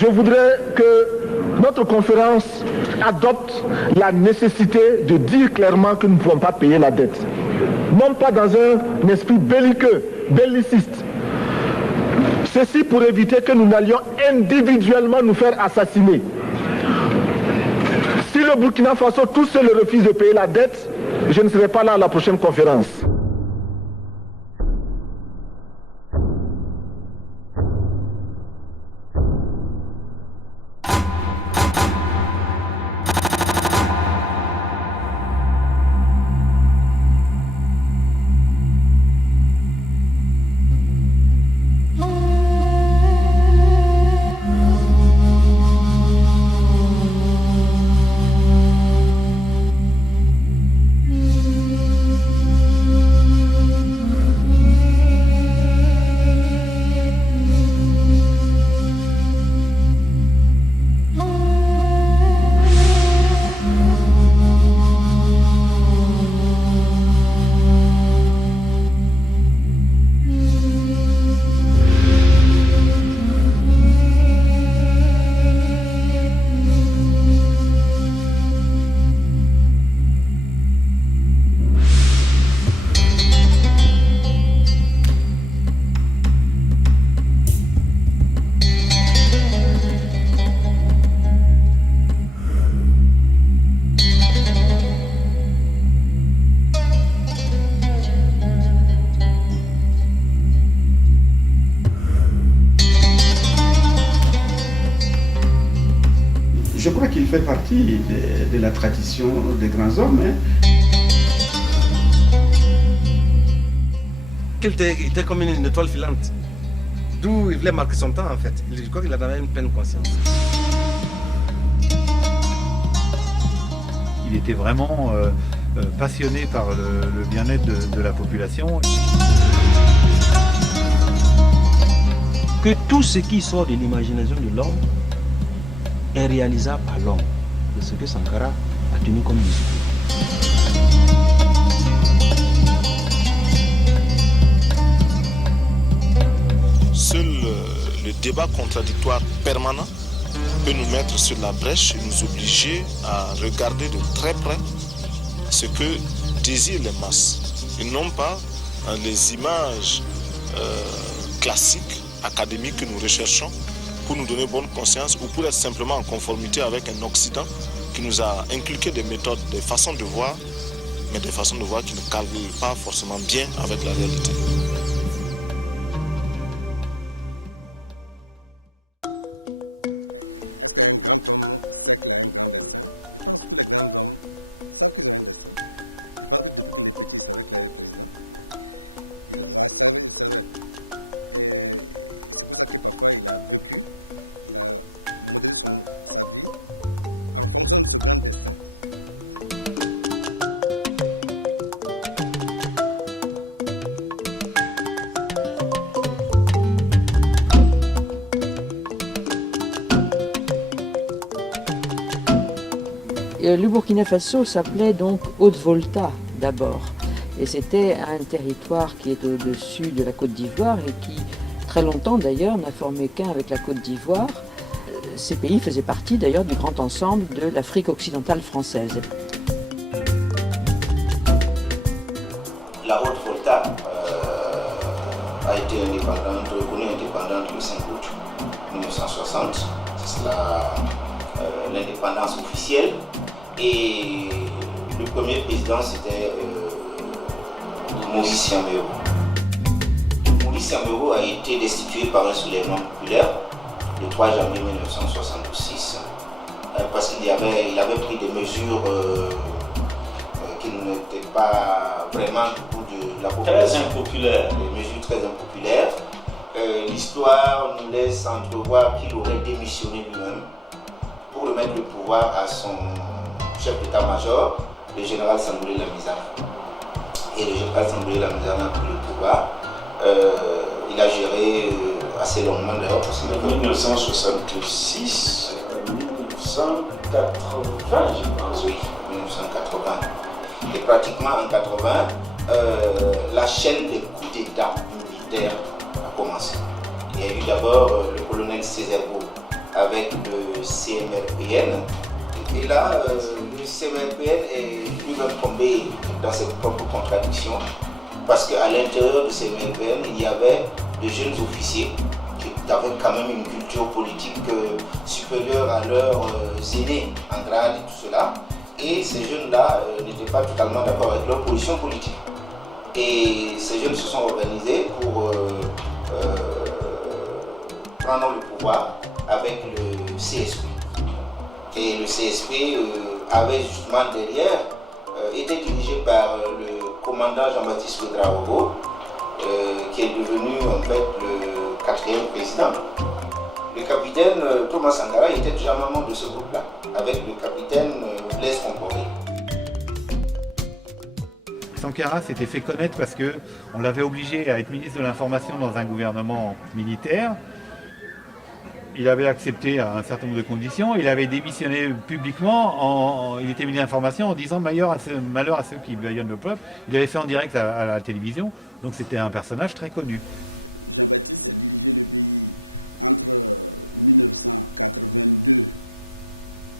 Je voudrais que notre conférence adopte la nécessité de dire clairement que nous ne pouvons pas payer la dette. Non pas dans un esprit belliqueux, belliciste. Ceci pour éviter que nous n'allions individuellement nous faire assassiner. Si le Burkina Faso tout seul refuse de payer la dette, je ne serai pas là à la prochaine conférence. Je crois qu'il fait partie de la tradition des grands hommes. Il était comme une étoile filante. D'où il voulait marquer son temps en fait. Je crois qu'il en avait une pleine conscience. Il était vraiment passionné par le bien-être de la population. Que tout ce qui sort de l'imagination de l'homme est réalisable par l'homme. C'est ce que Sankara a tenu comme discours. Seul le débat contradictoire permanent peut nous mettre sur la brèche et nous obliger à regarder de très près ce que désirent les masses et non pas les images classiques, académiques que nous recherchons pour nous donner bonne conscience ou pour être simplement en conformité avec un Occident qui nous a inculqué des méthodes, des façons de voir, mais des façons de voir qui ne calent pas forcément bien avec la réalité. Est-ce qu'un grand homme sait qu'il a un grand destin? Je pense que tous les grands hommes savent qu'ils ont un destin. Je pense que depuis qu'il est petit, il savait qu'il allait être président. Il savait. Et c'est pour ça que parfois il a vécu, il a modélé sa vie en fonction de ce grand destin. Le Burkina Faso s'appelait donc Haute-Volta d'abord. Et c'était un territoire qui est au-dessus de la Côte d'Ivoire et qui, très longtemps d'ailleurs, n'a formé qu'un avec la Côte d'Ivoire. Ces pays faisaient partie d'ailleurs du grand ensemble de l'Afrique occidentale française. La Haute-Volta a été reconnue indépendante le 5 août 1960. C'est l'indépendance officielle. Et le premier président, c'était Maurice Yambéo. Maurice Yambéo a été destitué par un soulèvement populaire le 3 janvier 1966 parce qu'il avait pris des mesures qui n'étaient pas vraiment du goût de la population. Très impopulaires. Des mesures très impopulaires. L'histoire nous laisse entrevoir qu'il aurait démissionné lui-même pour remettre le pouvoir à son chef d'état-major, le général Sangoulé Lamizana. Et le général Sangoulé Lamizana a pris le pouvoir. Il a géré assez longuement d'ailleurs. De 1966 à 1980, je pense. Oui, 1980. Et pratiquement en 80, la chaîne des coups d'État militaires a commencé. Il y a eu d'abord le colonel Césaire Beau avec le CMRPN. Et là, le CMRPN est lui-même tombé dans ses propres contradictions parce qu'à l'intérieur de CMRPN, il y avait de jeunes officiers qui avaient quand même une culture politique supérieure à leurs aînés en grade et tout cela. Et ces jeunes-là n'étaient pas totalement d'accord avec leur position politique. Et ces jeunes se sont organisés pour prendre le pouvoir avec le CSP. Et le CSP avait justement derrière été dirigé par le commandant Jean-Baptiste Ouedraogo, qui est devenu en fait le 4e président. Le capitaine Thomas Sankara était déjà membre de ce groupe-là, avec le capitaine Blaise Compaoré. Sankara s'était fait connaître parce qu'on l'avait obligé à être ministre de l'Information dans un gouvernement militaire. Il avait accepté à un certain nombre de conditions. Il avait démissionné publiquement. Il était ministre de l'Information en disant malheur à ceux qui bâillonnent le peuple. Il avait fait en direct à la télévision. Donc c'était un personnage très connu. Jean-Baptiste a dirigé le pays entre 1982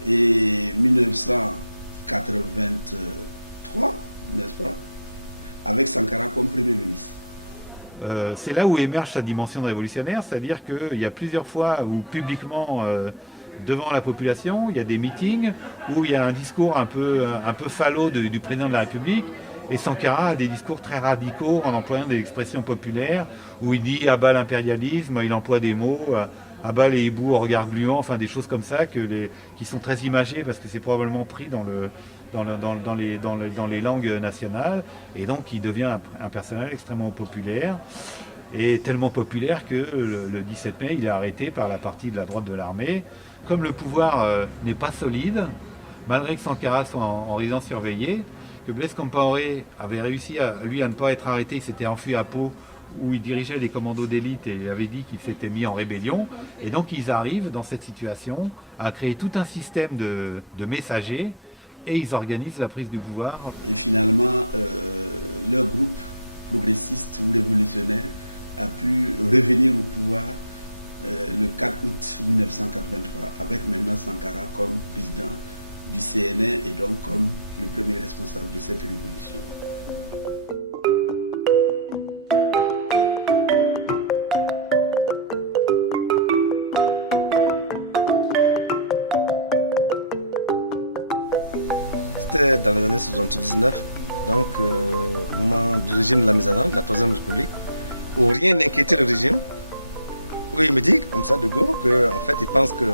et 1983, n'est-ce pas, avec Sankara comme Premier ministre. C'est là où émerge sa dimension révolutionnaire, c'est-à-dire qu'il y a plusieurs fois où publiquement, devant la population, il y a des meetings où il y a un discours un peu falot du président de la République, et Sankara a des discours très radicaux en employant des expressions populaires, où il dit « à bas l'impérialisme », il emploie des mots « à bas les hiboux au regard gluant », enfin des choses comme ça qui sont très imagées parce que c'est probablement pris dans les langues nationales, et donc il devient un personnage extrêmement populaire, et tellement populaire que le 17 mai il est arrêté par la partie de la droite de l'armée. Comme le pouvoir n'est pas solide, malgré que Sankara soit en résidence surveillée, que Blaise Compaoré avait réussi à ne pas être arrêté, il s'était enfui à Pau où il dirigeait les commandos d'élite et il avait dit qu'il s'était mis en rébellion, et donc ils arrivent dans cette situation à créer tout un système de messagers. Et ils organisent la prise du pouvoir. Et finalement, leur groupe progressiste ou révolutionnaire a pu revenir au pouvoir le 4 août 1983, avec maintenant Sankara comme président du CNR et donc comme le premier responsable de cette révolution. C'était dans les années 79, donc au moment du régime de la mise en œuvre, de la Troisième République, où rien n'inquiétait le régime, où il me dit, comme ça, de go, qu'en fait, il pense que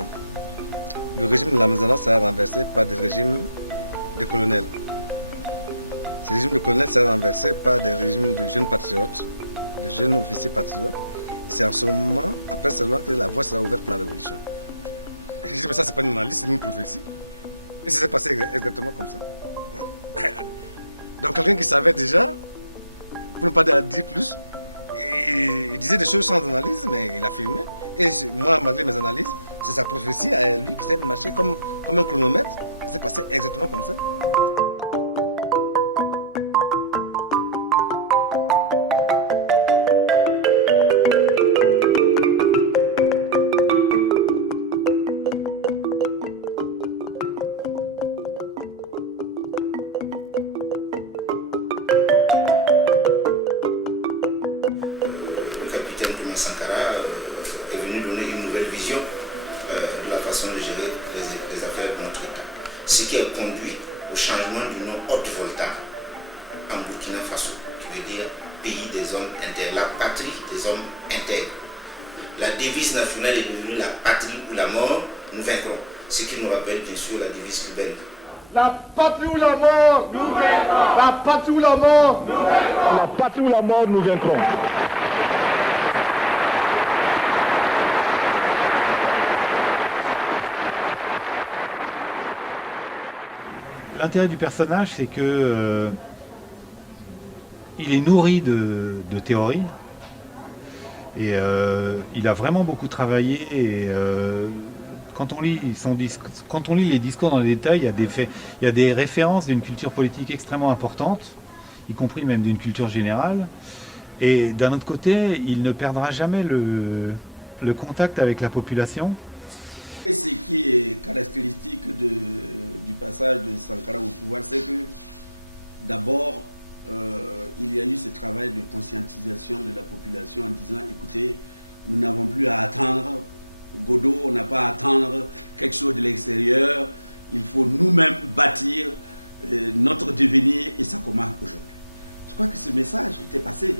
le régime de la mise en œuvre sera renversé par des régimes de colonels. Ces régimes de colonels sera renversé par des régimes de jeunes patriotes, de jeunes officiers patriotes. Et c'est en ce moment, après seulement, que la voie sera ouverte pour la révolution. Je dis, mais ça, c'est pas une analyse, c'est une prophétie. Et ça s'est passé exactement comme ça. Donc quelqu'un qui savait déjà, pour ne pas dire plus, il disait des choses sans analyse, mais il affirmait. Et moi, malgré mes analyses, c'est sa prophétie à lui qui s'est marché comme un chronomètre. Ça s'est passé exactement comme ça. Sankara est venu donner une nouvelle vision de la façon de gérer les affaires de notre État. Ce qui a conduit au changement du nom Haute-Volta en Burkina Faso, qui veut dire pays des hommes intègres, la patrie des hommes intègres. La devise nationale est devenue la patrie ou la mort, nous vaincrons. Ce qui nous rappelle bien sûr la devise cubaine. La patrie ou la mort, nous vaincrons. La patrie ou la mort, nous vaincrons. La patrie ou la mort, nous vaincrons. L'intérêt du personnage, c'est que il est nourri de théories et il a vraiment beaucoup travaillé. Et quand on lit les discours dans les détails, il y a des références d'une culture politique extrêmement importante, y compris même d'une culture générale. Et d'un autre côté, il ne perdra jamais le contact avec la population. Et ce qui est caractéristique du passage de Sankara au pouvoir, c'est que d'abord, il y a eu ce travail de conscientisation de la population en disant, écoutez, nous n'avons plus à attendre Godot, on n'a pas à attendre quelque chose de l'extérieur, il faut nous-mêmes bâtir notre devenir et ça commence aujourd'hui. Je crois que ce message était passé.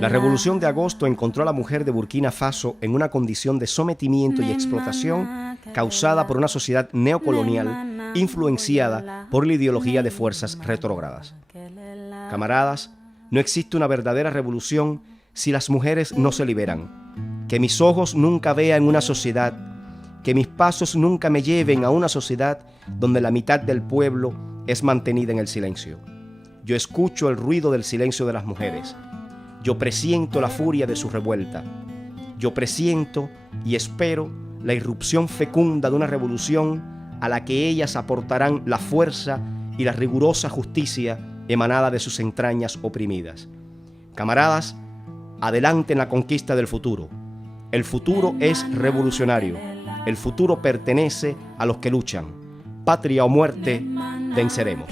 La revolución de agosto encontró a la mujer de Burkina Faso en una condición de sometimiento y explotación causada por una sociedad neocolonial influenciada por la ideología de fuerzas retrógradas. Camaradas, no existe una verdadera revolución si las mujeres no se liberan. Que mis ojos nunca vean una sociedad, que mis pasos nunca me lleven a una sociedad donde la mitad del pueblo es mantenida en el silencio. Yo escucho el ruido del silencio de las mujeres. Yo presiento la furia de su revuelta. Yo presiento y espero la irrupción fecunda de una revolución a la que ellas aportarán la fuerza y la rigurosa justicia emanada de sus entrañas oprimidas. Camaradas, adelante en la conquista del futuro. El futuro es revolucionario. El futuro pertenece a los que luchan. Patria o muerte, venceremos.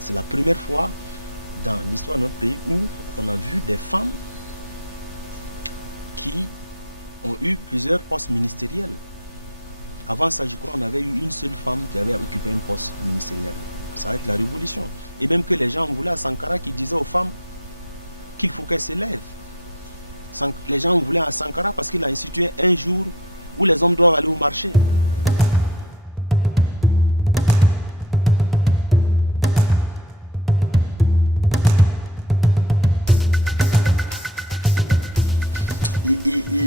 C'est la première fois dans l'histoire de notre pays où on a vu des femmes qui ont eu plusieurs postes ministériels. Avant ça, je crois, on avait eu une seule femme qui avait occupé un poste ministériel. Ça va être la révolution. Et même que les gens voulaient à Sankara qui disait aux femmes qu'il faut qu'elles se lèvent. Les gens voulaient à Sankara parce qu'il a institué un jour où les hommes doivent aller au marché.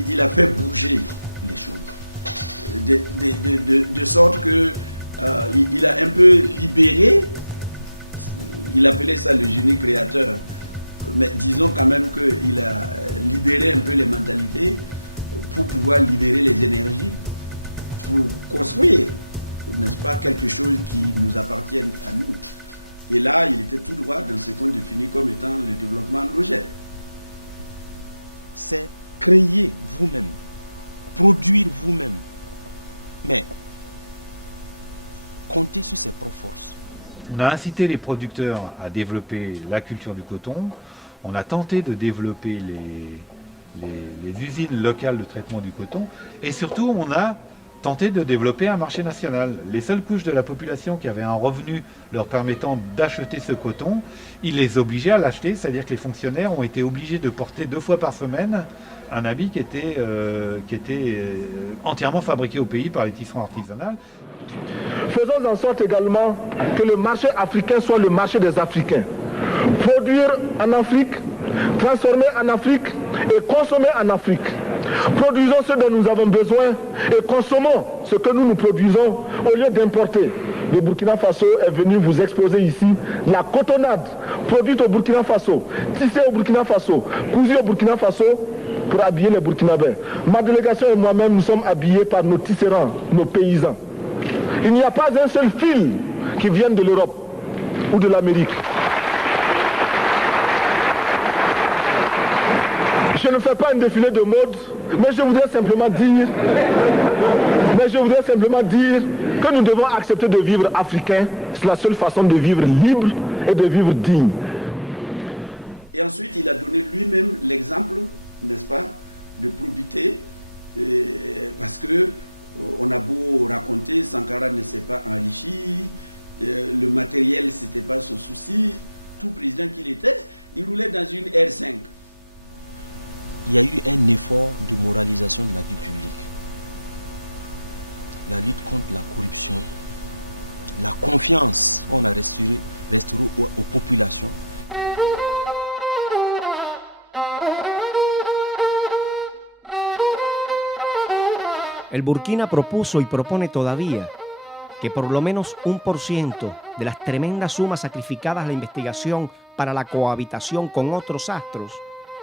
Il a fait bouger les choses. De sorte que il a un peu libéré, il appelait ça le génie créateur, mais disons quand même qu'il a libéré un peu les mentalités pour pouvoir libérer les énergies, pour construire, n'est-ce pas, quelque chose qui nous appartienne à nous. Et là, il était tout droit dans ce qu'on définit comme étant le développement endogène. C'est créer vous-même, produire vous-même, mais compter sur ses propres forces. On a incité les producteurs à développer la culture du coton, on a tenté de développer les usines locales de traitement du coton, et surtout on a tenté de développer un marché national. Les seules couches de la population qui avaient un revenu leur permettant d'acheter ce coton, ils les obligeaient à l'acheter, c'est-à-dire que les fonctionnaires ont été obligés de porter 2 fois par semaine un habit qui était entièrement fabriqué au pays par les tisserands artisanales. Faisons en sorte également que le marché africain soit le marché des Africains. Produire en Afrique, transformer en Afrique et consommer en Afrique. Produisons ce dont nous avons besoin et consommons ce que nous produisons au lieu d'importer. Le Burkina Faso est venu vous exposer ici la cotonnade produite au Burkina Faso, tissée au Burkina Faso, cousue au Burkina Faso pour habiller les Burkinabés. Ma délégation et moi-même, nous sommes habillés par nos tisserands, nos paysans. Il n'y a pas un seul fil qui vienne de l'Europe ou de l'Amérique. Je ne fais pas un défilé de mode, mais je voudrais simplement dire que nous devons accepter de vivre africain. C'est la seule façon de vivre libre et de vivre digne. Et ensuite, il a donné lui-même l'exemple, n'est-ce pas, de probité, parce que on a beau raconter, Sankara ne s'est pas enrichi, le matériel, c'était pas son souci. Tout président qu'il était, il roulait dans une R5. Il y a eu un effort de moralisation de la vie publique. La lutte contre la corruption, la confiance qu'on a restaurée aux populations. El Burkina propuso y propone todavía que por lo menos 1% de las tremendas sumas sacrificadas a la investigación para la cohabitación con otros astros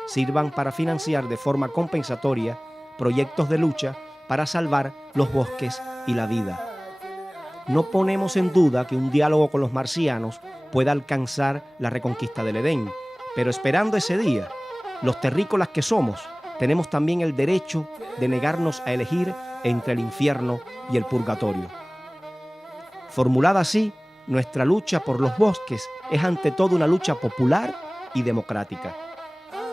sirvan para financiar de forma compensatoria proyectos de lucha para salvar los bosques y la vida. No ponemos en duda que un diálogo con los marcianos pueda alcanzar la reconquista del Edén, pero esperando ese día, los terrícolas que somos, tenemos también el derecho de negarnos a elegir entre el infierno y el purgatorio. Formulada así, nuestra lucha por los bosques es ante todo una lucha popular y democrática.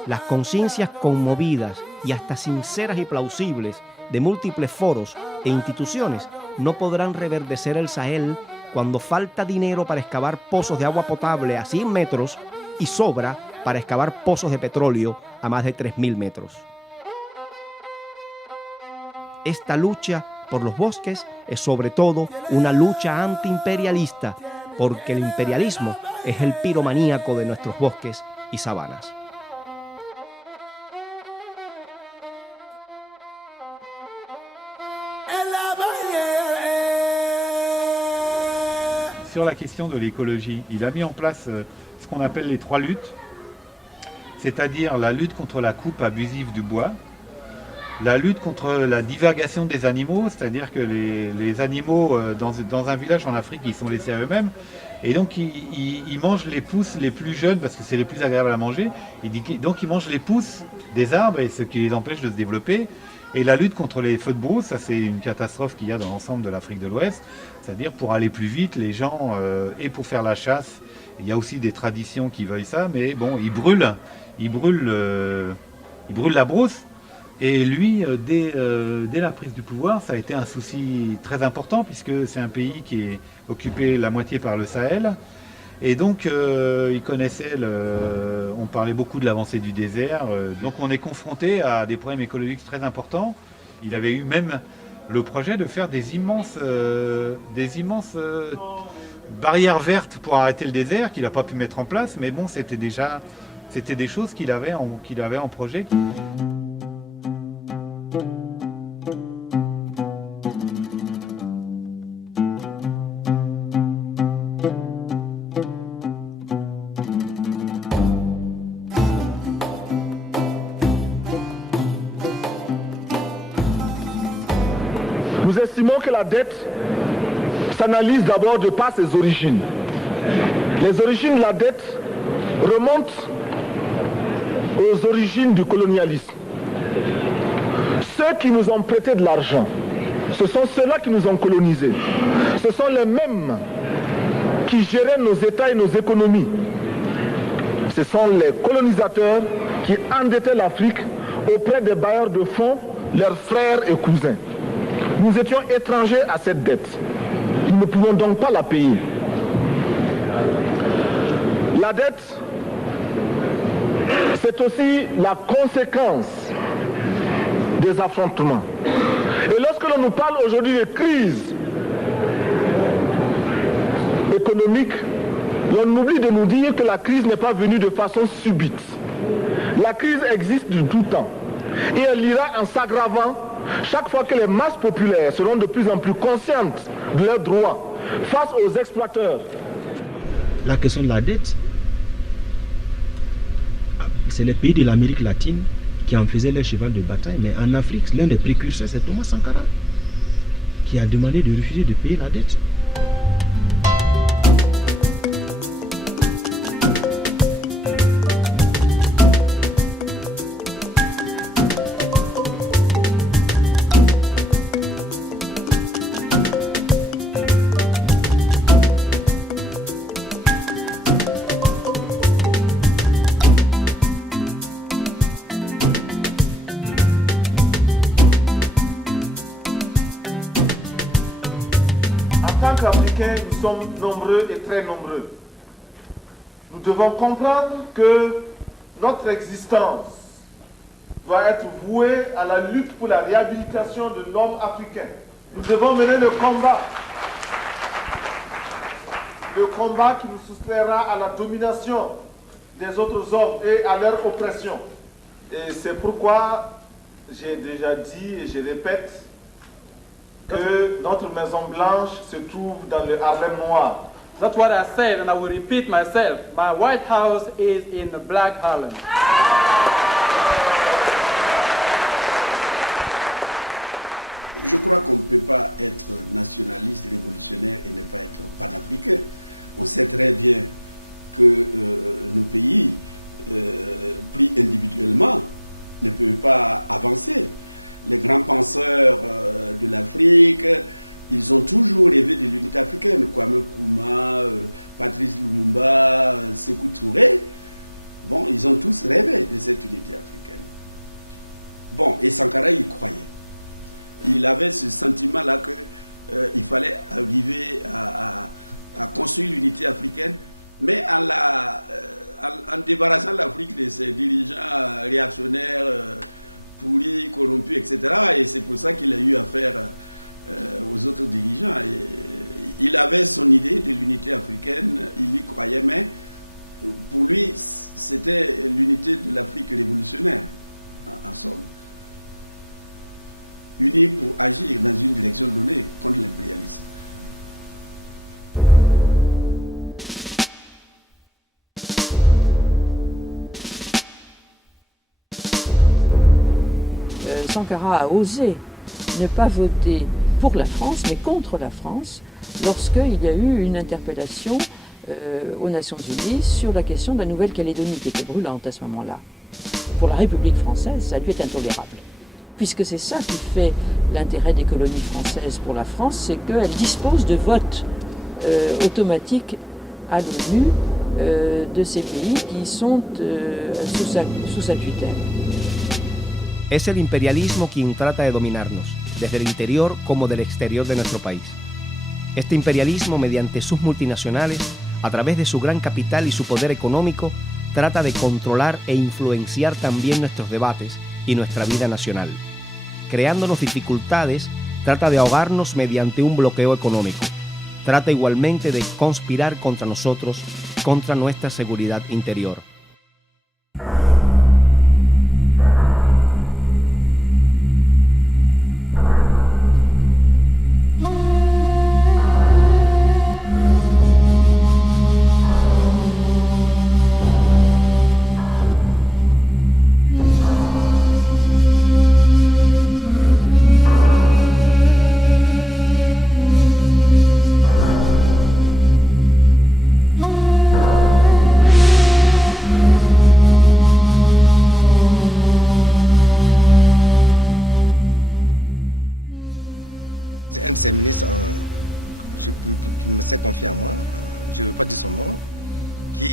Las conciencias conmovidas y hasta sinceras y plausibles de múltiples foros e instituciones no podrán reverdecer el Sahel cuando falta dinero para excavar pozos de agua potable a 100 metros y sobra para excavar pozos de petróleo a más de 3.000 metros. Esta lucha por los bosques es sobre todo una lucha antiimperialista, porque el imperialismo es el piromaníaco de nuestros bosques y sabanas. Sur la question de l'écologie, il a mis en place ce qu'on appelle les 3 luttes, c'est-à-dire la lutte contre la coupe abusive du bois, la lutte contre la divagation des animaux, c'est-à-dire que les animaux dans un village en Afrique, ils sont laissés à eux-mêmes, et donc ils mangent les pousses les plus jeunes parce que c'est les plus agréables à manger, donc ils mangent les pousses des arbres et ce qui les empêche de se développer. Et la lutte contre les feux de brousse, ça c'est une catastrophe qu'il y a dans l'ensemble de l'Afrique de l'Ouest, c'est-à-dire pour aller plus vite, les gens, et pour faire la chasse, il y a aussi des traditions qui veuillent ça, mais bon, ils brûlent la brousse. Et lui, dès la prise du pouvoir, ça a été un souci très important puisque c'est un pays qui est occupé la moitié par le Sahel. Et donc, il connaissait, on parlait beaucoup de l'avancée du désert. Donc, on est confronté à des problèmes écologiques très importants. Il avait eu même le projet de faire des immenses barrières vertes pour arrêter le désert qu'il n'a pas pu mettre en place. Mais bon, c'était des choses qu'il avait en projet. Nous estimons que la dette s'analyse d'abord de par ses origines. Les origines de la dette remontent aux origines du colonialisme. Ceux qui nous ont prêté de l'argent, ce sont ceux-là qui nous ont colonisés. Ce sont les mêmes qui géraient nos États et nos économies. Ce sont les colonisateurs qui endettaient l'Afrique auprès des bailleurs de fonds, leurs frères et cousins. Nous étions étrangers à cette dette. Nous ne pouvons donc pas la payer. La dette, c'est aussi la conséquence des affrontements. Et lorsque l'on nous parle aujourd'hui de crise économique, l'on oublie de nous dire que la crise n'est pas venue de façon subite. La crise existe de tout temps. Et elle ira en s'aggravant chaque fois que les masses populaires seront de plus en plus conscientes de leurs droits face aux exploiteurs. La question de la dette, c'est les pays de l'Amérique latine qui en faisaient leur cheval de bataille, mais en Afrique, l'un des précurseurs, c'est Thomas Sankara, qui a demandé de refuser de payer la dette. En tant qu'Africains, nous sommes nombreux et très nombreux. Nous devons comprendre que notre existence doit être vouée à la lutte pour la réhabilitation de l'homme africain. Nous devons mener le combat qui nous soustraira à la domination des autres hommes et à leur oppression. Et c'est pourquoi j'ai déjà dit et je répète que notre Maison Blanche se trouve dans le Harlem noir. That's what I said, and I will repeat myself. My White House is in the Black Harlem. je crois qu'on ne peut pas être nationaliste, révolutionnaire et ne pas être panafricain. On sait très bien que nos pays, pris individuellement, ne peuvent pas avancer. Les grands penseurs de l'Afrique, ils ont toujours rêvé de l'unité africaine. Kwame Nkrumah, Patrice Lumumba, Sékou Touré, bon, ils ont tous rêvé de cette unité africaine. Bon, et Sankara y croyait. Il avait ce sentiment-là qu'il fallait arriver à construire l'unité africaine, mais en débarrassant l'Afrique de ses dirigeants réactionnaires, pourris, corrompus, etc. Et c'est pour ça qu'il a eu affaire aux autres dirigeants. Et il avait son idée de l'unité africaine, il y croyait, mais pour lui, c'était l'unité de l'Afrique révolutionnaire, en somme. Unis pour agir dans une direction donnée contre l'impérialisme. Sankara a osé ne pas voter pour la France, mais contre la France, lorsqu'il y a eu une interpellation aux Nations Unies sur la question de la Nouvelle-Calédonie, qui était brûlante à ce moment-là. Pour la République française, ça a dû être intolérable. Puisque c'est ça qui fait l'intérêt des colonies françaises pour la France, c'est qu'elles disposent de votes automatiques à l'ONU de ces pays qui sont sous sa tutelle. Es el imperialismo quien trata de dominarnos, desde el interior como del exterior de nuestro país. Este imperialismo, mediante sus multinacionales, a través de su gran capital y su poder económico, trata de controlar e influenciar también nuestros debates y nuestra vida nacional. Creándonos dificultades, trata de ahogarnos mediante un bloqueo económico. Trata igualmente de conspirar contra nosotros, contra nuestra seguridad interior. Un de ces ministres, qui me s'est confié à moi, je ne veux pas dire son nom, qui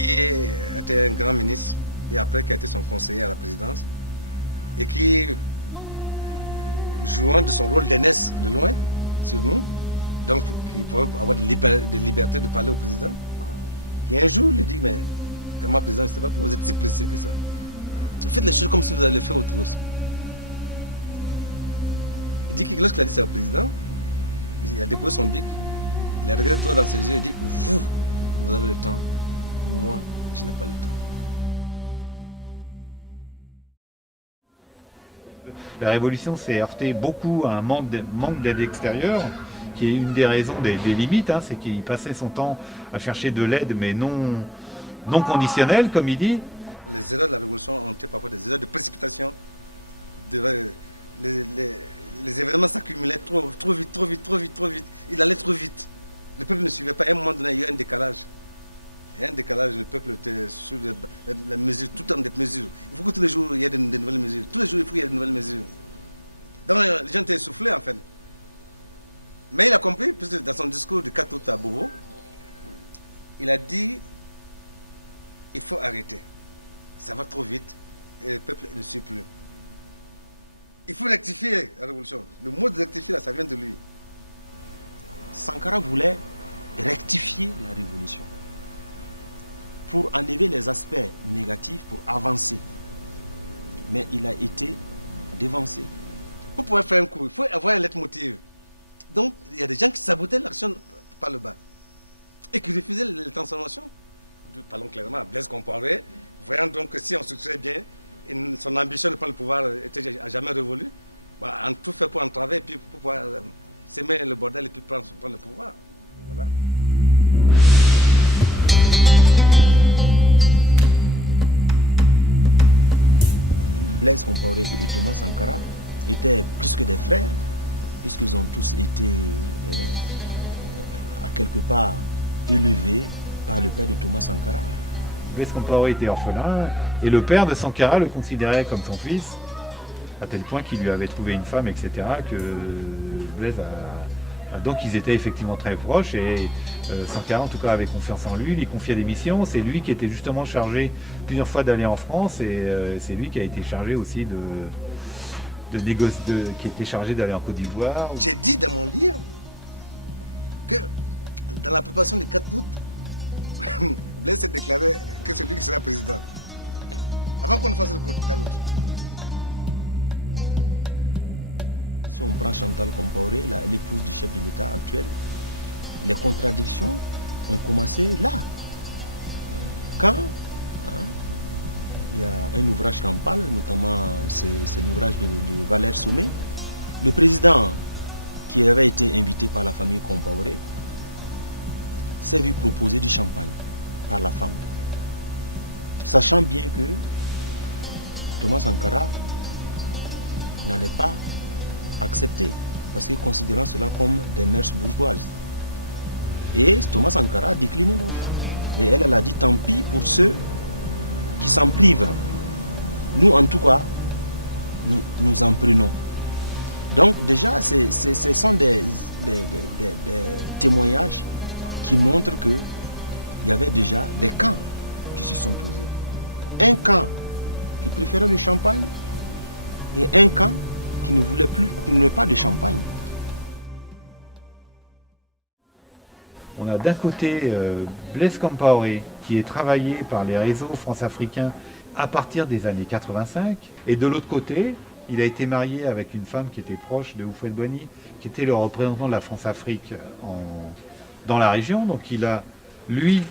était un grand ministre et après qui a été son conseiller à la présidence et qui, jouant de son rôle d'aînesse de loin sur nous, donc il faut avoir de liberté de parler au président, qui un jour lui dit, mais comment président, je ne sais pas pourquoi vous êtes si pressé que ça. Faites les choses comme si vous alliez faire autre chose. Il dit que lorsqu'il a dit ça au président, il a déposé son bic, il a regardé le doigt dans ses yeux et dit, vous avez le temps, moi, je n'ai pas le temps. La révolution s'est heurtée beaucoup à un manque d'aide extérieure, qui est une des raisons des limites, hein, c'est qu'il passait son temps à chercher de l'aide, mais non conditionnelle, comme il dit. Les erreurs de la révolution ont été parfois des erreurs de précipitation. Les événements s'accumulaient trop vite. Il allait trop vite. Le peuple ne suivait pas. À un moment donné, il y a eu un décalage. Il y a un décalage, le peuple était sous les mesures, tout le temps des mesures. Il faut que tous les jours, il y ait de nouvelles mesures. Tous les jours, il faut qu'il y ait de nouvelles mesures. Donc, les gens étaient essoufflés, en fait. Mais il a compris, puisque dans son discours du 4 août à Bobo, il a dit, il faut arrêter. Ça va trop vite et le peuple ne suit plus. Il faut rectifier la révolution. Le mot de rectifier, là, ça vient de lui. Sankara voulait rectifier la révolution pour enlever les aspects négatifs, pour avancer. Mais il a été dévancé. Pour pouvoir faire un coup, il faut avoir un leitmotiv. Donc, il y a des gens qui sabotaient l'action par le bas et qui refusaient les transformations. Parlons clairement, Blaise Compaoré, voyant donc que si on structurait bien, son ambition de prendre le pouvoir n'a jamais révolu. On tout fait pour entraver et puis pour pouvoir s'aimer le bordel et puis prendre le pouvoir. Voilà. Blaise Compaoré et Thomas Sankara étaient plus que des frères, puisqu'ils ont tous été à quelque part élevés par le père de Thomas Sankara. Blaise Compaoré était orphelin et le père de Sankara le considérait comme son fils, à tel point qu'il lui avait trouvé une femme, etc. que Blaise donc ils étaient effectivement très proches et Sankara en tout cas avait confiance en lui, lui confiait des missions. C'est lui qui était justement chargé plusieurs fois d'aller en France et c'est lui qui a été chargé aussi qui était chargé d'aller en Côte d'Ivoire. J'ai dit dans mon livre que dans la préparation du 4 août, Blaise s'est déclaré que c'est lui qui sera président. Avant qu'on ne fasse le 4 août. Si on prend Chantal Compaoré, l'épouse du chef de l'État actuel, les contradictions ont commencé là. Quand il y a un ouvrage qui en parle, notamment c'est l'ouvrage de Valère Sommet, le président qui avait été invité par la famille Compaoré s'est vu proposer du champagne par la femme, sachant bien que Thomas Sankara n'allait pas accepter, parce que considérant cela comme des mœurs bourgeoises. Et Thomas Sankara a décliné l'offre. Et elle a dit tant pis pour ceux qui s'en privent. Nous, en tout cas, nous en prenons. Donc déjà, ce sont des témoignages qui montrent qu'il y avait déjà des camps qui se sont posés. Un camp qui préférait le champagne et un camp qui ne voulait pas de champagne. On a d'un côté Blaise Compaoré qui est travaillé par les réseaux france-africains à partir des années 85 et de l'autre côté, il a été marié avec une femme qui était proche de Houphouët-Boigny, qui était le représentant de la France-Afrique dans la région. Donc il a, lui,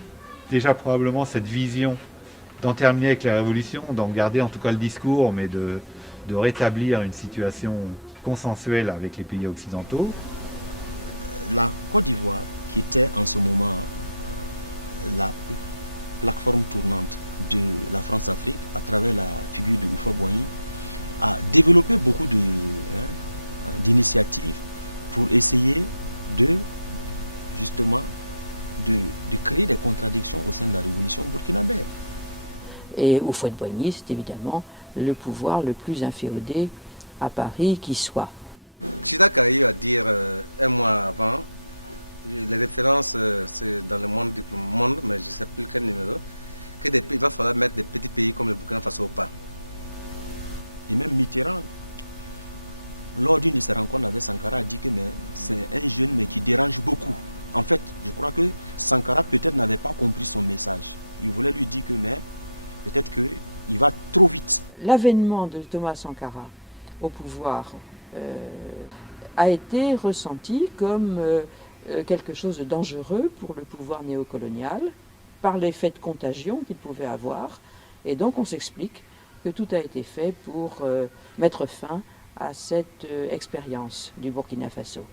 déjà probablement cette vision d'en terminer avec la révolution, d'en garder en tout cas le discours, mais de rétablir une situation consensuelle avec les pays occidentaux. La Côte d'Ivoire, qui était en ce moment la plateforme tournante de la France-Afrique à travers la figure de Houphouët-Boigny, a développé beaucoup d'initiatives pour essayer justement de créer des contradictions au sein de la révolution burkinabé. Et Houphouët-Boigny, c'est évidemment le pouvoir le plus inféodé à Paris qui soit. Chirac a eu à dire un mois avant, les références c'est dans le monde, mais je ne sais plus quel numéro, qu'il va falloir mettre des petits pays comme le Burkina Faso au pas. Et même Mitterrand, lors d'une de ses rencontres avec Sankara, a dit que c'est un jeune mais qui dérange beaucoup. En fait, je crois que Sankara peut-être n'avait pas compris son message. Il voulait lui dire que peut-être qu'il va trop vite. L'avènement de Thomas Sankara au pouvoir a été ressenti comme quelque chose de dangereux pour le pouvoir néocolonial, par l'effet de contagion qu'il pouvait avoir. Et donc on s'explique que tout a été fait pour mettre fin à cette expérience du Burkina Faso.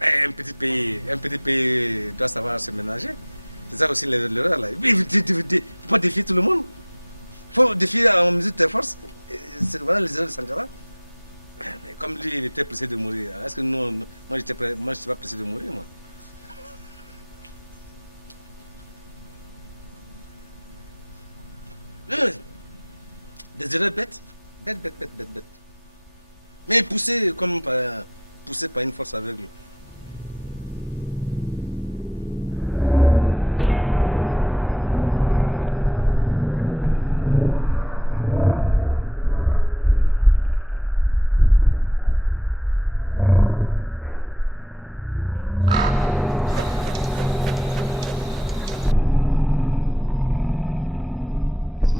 Un petit pays doit savoir se ménager. C'est ça aussi l'erreur là. Il ne faut pas défier tout le monde. Il faut défier en mesure de tes forces. Voilà les erreurs de Sankara. Mais comme lui, il était pressé de mourir. Est-ce que moi, je ne suis pas pressé de mourir, moi. Des erreurs bêtes. Bêtes. Mais poussé par une force aveugle.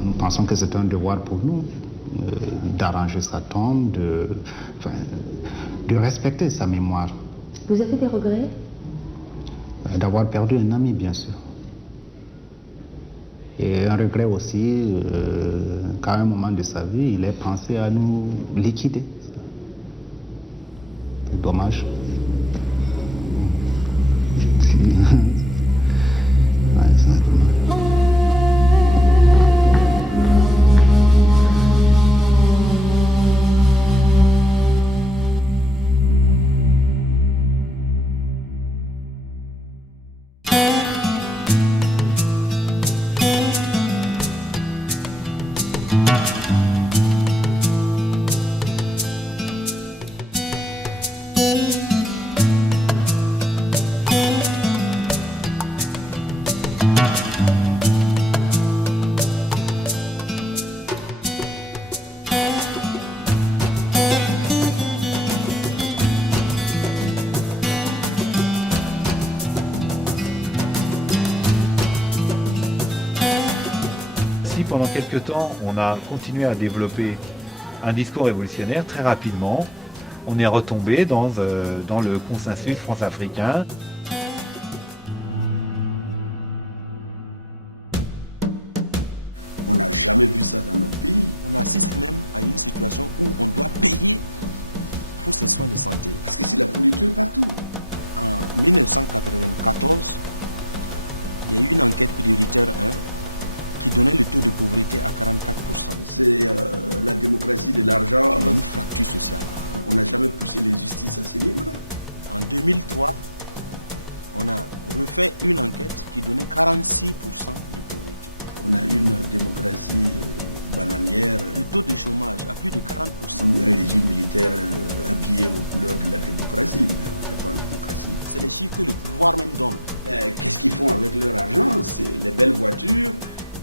Nous pensons que c'est un devoir pour nous d'arranger sa tombe, de respecter sa mémoire. Vous avez des regrets? D'avoir perdu un ami, bien sûr. Et un regret aussi qu'à un moment de sa vie, il ait pensé à nous liquider. C'est dommage. Ouais, c'est dommage. Pendant quelques temps, on a continué à développer un discours révolutionnaire très rapidement. On est retombé dans le consensus france-africain. On n'a jamais vu ça dans notre pays. On assiste même à une situation où on doit payer pour ses soins de santé. Parce que c'est la pourriture partout. En 1994, il y a eu une enquête prioritaire 1 qui donnait le taux de pauvreté à 44%. C'est la démocratie de l'argent. Il y a une fracture sociale. On n'a jamais poussé les justices à ce niveau-là. En 2003, on a refait une enquête qui donnait 46% de pauvreté. On a une démocratie bananière. Le taux de chômage à plus de 40%. Ou un régime militaire habillé aux couleurs de la démocratie. C'est les chiffres que le pouvoir même donne. Qu'est-ce qu'ils font avec leur argent? C'est les belles voitures.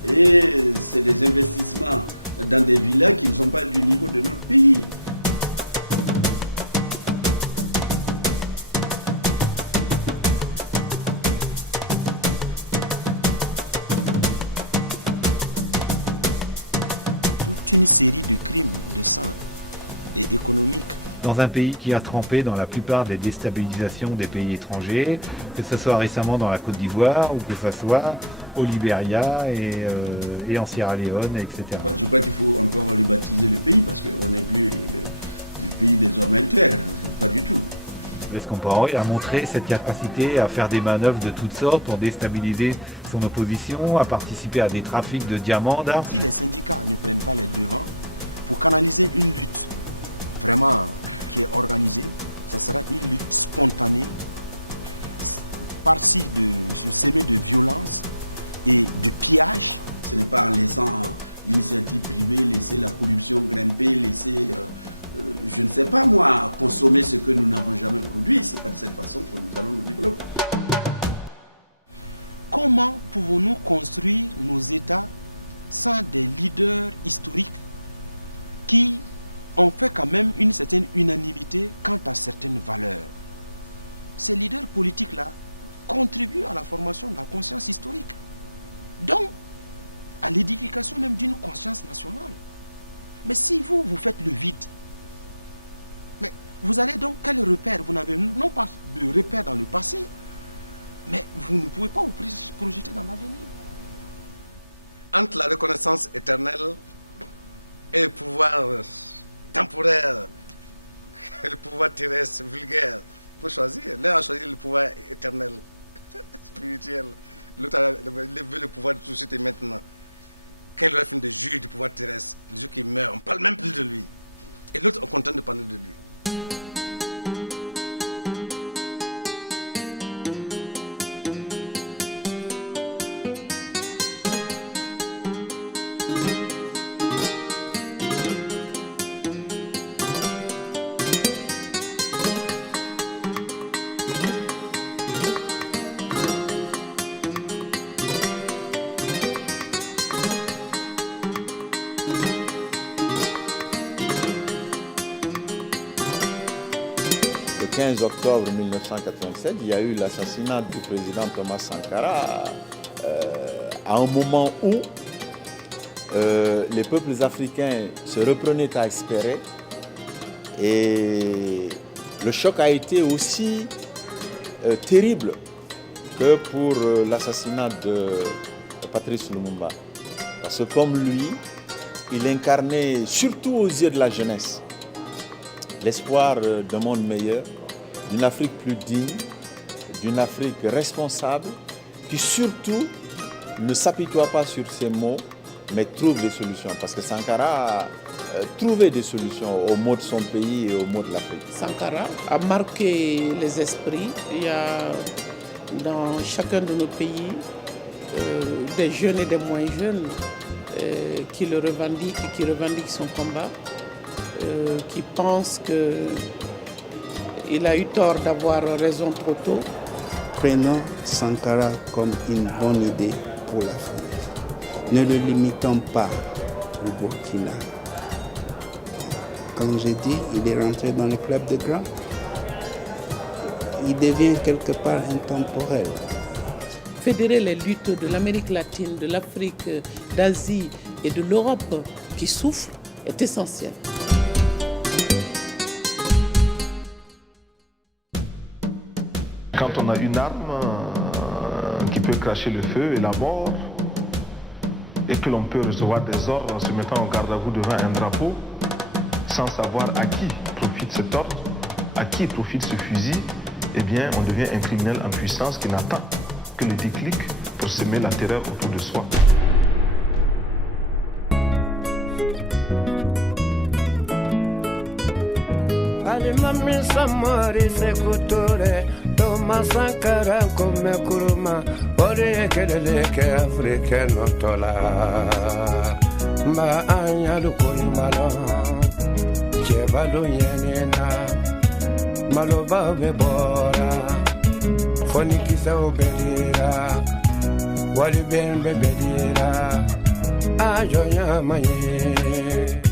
Et c'est des investissements dans des villas qui ne sont pas du niveau de notre pays. Toute une série de crimes de sang et économiques. Dans un pays qui a trempé dans la plupart des déstabilisations des pays étrangers, que ce soit récemment dans la Côte d'Ivoire ou que ce soit au Libéria et en Sierra Leone, etc. Je crois qu'il faut encore rebaptiser le pays parce qu'on n'est plus le pays des hommes intègres, pas du tout. Blaise Compaoré a montré cette capacité à faire des manœuvres de toutes sortes pour déstabiliser son opposition, à participer à des trafics de diamants, d'armes. Si les syndicats ne prennent pas les devants pour canaliser une lutte vraiment qui est organisée, ce sera une lutte spontanée, par-ci semée de violence et de pillage. Ce n'est pas en laissant l'initiative privée, laisser la corruption grimper, laisser, je ne sais pas moi, consommer ce que nous n'avons jamais produit. Ce n'est pas de cette façon que nous allons nous développer. Comment pouvons-nous construire nos États sans des leaders historiques qui ont fait quand même une certaine unanimité quant à certaines valeurs? Ces leaders politiques-là contribuent à la formation de la conscience historique, donc à l'édification même d'une conscience nationale. Mais si vous faites le vide, mais vous allez donc, quel repère? Vous n'avez non pas de repère dans le passé, mais vous ne pouvez pas vous projeter dans l'avenir. Entre la reconnaissance éternelle et le pouvoir temporaire, le pouvoir terrestre, vulgaire, il faut choisir. L'un a choisi le pouvoir éternel, spirituel. L'autre veut le pouvoir de tout de suite et maintenant. Quand il aura fini de juger du pouvoir terrestre, le jour qu'il meurt, on ne parle même plus de lui. Et l'autre, on est content de parler de lui. Le 15 octobre 1987, il y a eu l'assassinat du président Thomas Sankara à un moment où les peuples africains se reprenaient à espérer et le choc a été aussi terrible que pour l'assassinat de Patrice Lumumba. Parce que comme lui, il incarnait surtout aux yeux de la jeunesse l'espoir d'un monde meilleur, d'une Afrique plus digne, d'une Afrique responsable, qui surtout ne s'apitoie pas sur ses mots, mais trouve des solutions. Parce que Sankara a trouvé des solutions aux maux de son pays et aux maux de l'Afrique. Sankara a marqué les esprits. Il y a dans chacun de nos pays des jeunes et des moins jeunes qui le revendiquent et qui revendiquent son combat, qui pensent qu'il a eu tort d'avoir raison trop tôt, Prenons Sankara comme une bonne idée pour l'Afrique. Ne le limitons pas au Burkina. Comme j'ai dit, il est rentré dans le club de grands. Il devient quelque part intemporel. Fédérer les luttes de l'Amérique latine, de l'Afrique, d'Asie et de l'Europe qui souffrent est essentiel. Quand on a une arme qui peut cracher le feu et la mort, et que l'on peut recevoir des ordres en se mettant en garde à vous devant un drapeau, sans savoir à qui profite cet ordre, à qui profite ce fusil, eh bien on devient un criminel en puissance qui n'attend que le déclic pour semer la terreur autour de soi. Alimami samari sekutore Toma Sankara kome kuruma Ore keleleke Afrike notola Ma anyalu kulimalo Chevalu yenina Maloba bebora Fonikisa obedira Wali ben bebedira Ajo yamaye